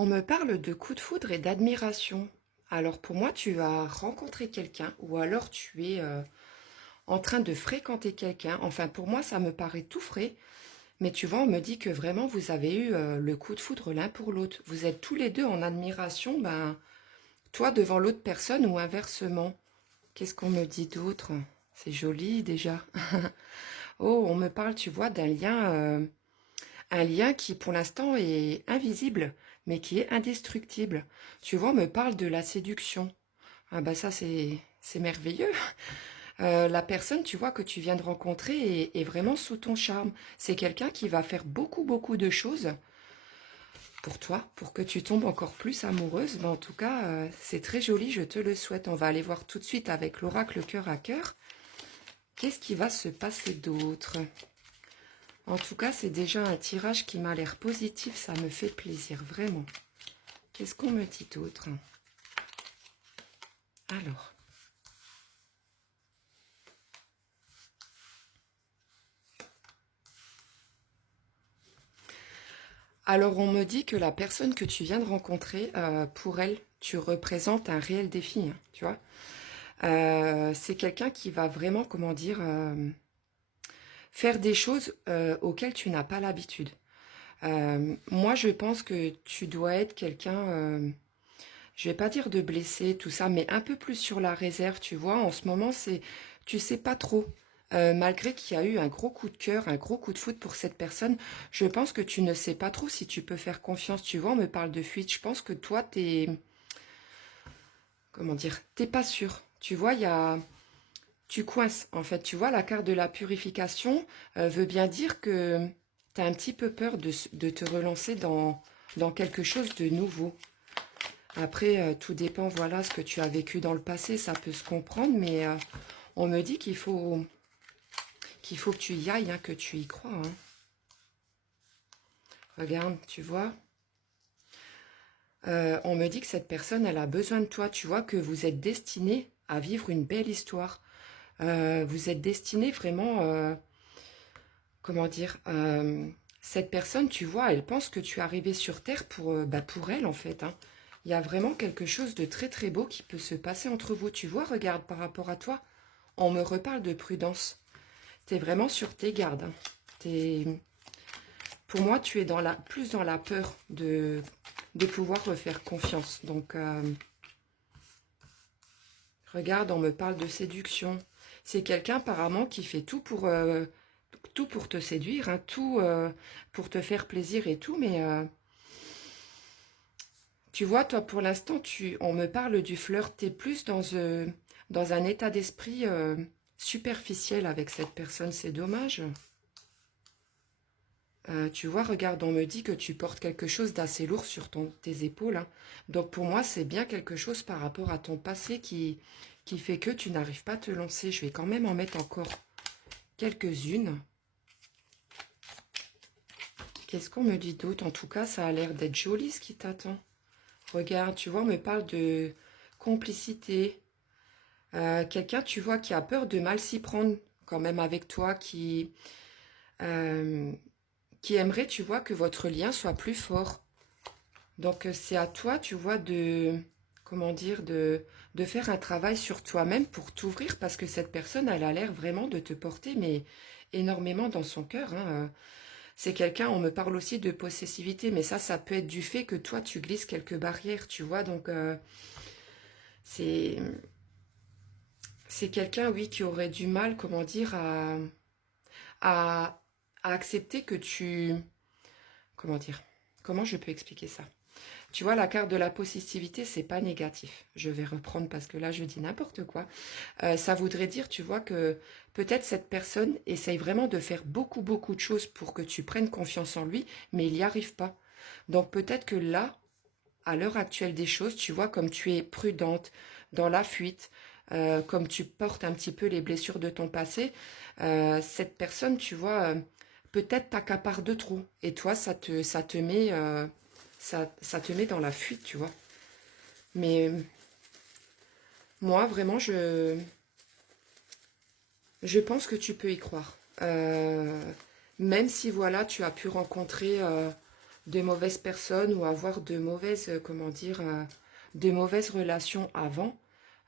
On me parle de coup de foudre et d'admiration. Alors pour moi, tu as rencontré quelqu'un ou alors tu es en train de fréquenter quelqu'un. Enfin, pour moi, ça me paraît tout frais. Mais tu vois, on me dit que vraiment vous avez eu le coup de foudre l'un pour l'autre. Vous êtes tous les deux en admiration, ben, toi devant l'autre personne ou inversement. Qu'est-ce qu'on me dit d'autre? C'est joli déjà. Oh, on me parle, tu vois, un lien qui pour l'instant est invisible, mais qui est indestructible. Tu vois, on me parle de la séduction. Ah bah ça c'est merveilleux. La personne, tu vois, que tu viens de rencontrer est vraiment sous ton charme. C'est quelqu'un qui va faire beaucoup de choses pour toi, pour que tu tombes encore plus amoureuse. Mais en tout cas, c'est très joli, je te le souhaite. On va aller voir tout de suite avec l'oracle cœur à cœur. Qu'est-ce qui va se passer d'autre? En tout cas, c'est déjà un tirage qui m'a l'air positif, ça me fait plaisir, vraiment. Qu'est-ce qu'on me dit d'autre? Alors. Alors, on me dit que la personne que tu viens de rencontrer, pour elle, tu représentes un réel défi, hein, tu vois. C'est quelqu'un qui va vraiment, comment dire, faire des choses auxquelles tu n'as pas l'habitude. Moi, je pense que tu dois être quelqu'un, je vais pas dire de blessé, tout ça, mais un peu plus sur la réserve, tu vois. En ce moment, tu sais pas trop. Malgré qu'il y a eu un gros coup de cœur, un gros coup de foudre pour cette personne, je pense que tu ne sais pas trop si tu peux faire confiance. Tu vois, on me parle de fuite. Je pense que toi, comment dire, t'es pas sûr. Tu vois, tu coinces. En fait, tu vois, la carte de la purification veut bien dire que tu as un petit peu peur de te relancer dans quelque chose de nouveau. Après, tout dépend, voilà, ce que tu as vécu dans le passé, ça peut se comprendre, mais on me dit qu'il faut que tu y ailles, hein, que tu y crois. Hein. Regarde, tu vois, on me dit que cette personne, elle a besoin de toi, tu vois, que vous êtes destiné à vivre une belle histoire. Vous êtes destiné vraiment, comment dire, cette personne, tu vois, elle pense que tu es arrivé sur Terre pour elle, en fait. Hein. Il y a vraiment quelque chose de très beau qui peut se passer entre vous. Tu vois, regarde, par rapport à toi, on me reparle de prudence. Tu es vraiment sur tes gardes. Hein. Pour moi, tu es plus dans la peur de pouvoir refaire confiance. Donc, regarde, on me parle de séduction. C'est quelqu'un apparemment qui fait tout pour te séduire, hein, tout pour te faire plaisir et tout, mais tu vois, toi, pour l'instant, on me parle du flirt, t'es plus dans un état d'esprit superficiel avec cette personne, c'est dommage. Tu vois, regarde, on me dit que tu portes quelque chose d'assez lourd sur tes épaules. Hein. Donc pour moi, c'est bien quelque chose par rapport à ton passé qui fait que tu n'arrives pas à te lancer. Je vais quand même en mettre encore quelques-unes. Qu'est-ce qu'on me dit d'autre? En tout cas, ça a l'air d'être joli ce qui t'attend. Regarde, tu vois, on me parle de complicité. Quelqu'un, tu vois, qui a peur de mal s'y prendre quand même avec toi, euh, qui aimerait, tu vois, que votre lien soit plus fort. Donc, c'est à toi, tu vois, comment dire, de faire un travail sur toi-même pour t'ouvrir parce que cette personne, elle a l'air vraiment de te porter, mais énormément dans son cœur. Hein. C'est quelqu'un, on me parle aussi de possessivité, mais ça peut être du fait que toi, tu glisses quelques barrières, tu vois. Donc, c'est c'est quelqu'un, oui, qui aurait du mal, comment dire, à, à accepter que comment dire, comment je peux expliquer ça? Tu vois, la carte de la possessivité, c'est pas négatif. Je vais reprendre parce que là, je dis n'importe quoi. Ça voudrait dire, tu vois, que peut-être cette personne essaye vraiment de faire beaucoup de choses pour que tu prennes confiance en lui, mais il n'y arrive pas. Donc peut-être que là, à l'heure actuelle des choses, tu vois, comme tu es prudente dans la fuite, comme tu portes un petit peu les blessures de ton passé, cette personne, tu vois, peut-être t'accapare de trop. Et toi, ça te met dans la fuite, tu vois. Mais moi, vraiment, je pense que tu peux y croire. Même si, voilà, tu as pu rencontrer de mauvaises personnes ou avoir de mauvaises, comment dire, de mauvaises relations avant,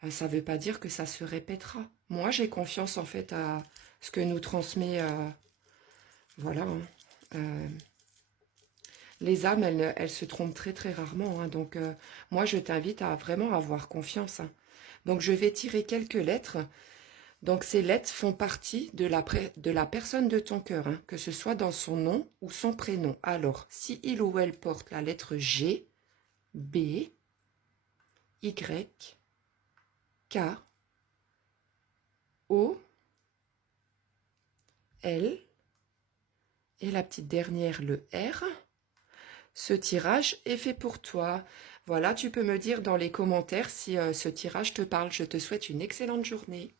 ça ne veut pas dire que ça se répétera. Moi, j'ai confiance en fait à ce que nous transmet, voilà, hein. Euh, les âmes, elles se trompent très très rarement, hein. Donc, moi, je t'invite à vraiment avoir confiance, hein. Donc, je vais tirer quelques lettres. Donc, ces lettres font partie de la personne de ton cœur, hein, que ce soit dans son nom ou son prénom. Alors, si il ou elle porte la lettre G, B, Y, K, O, L, et la petite dernière, le R, ce tirage est fait pour toi. Voilà, tu peux me dire dans les commentaires si ce tirage te parle. Je te souhaite une excellente journée.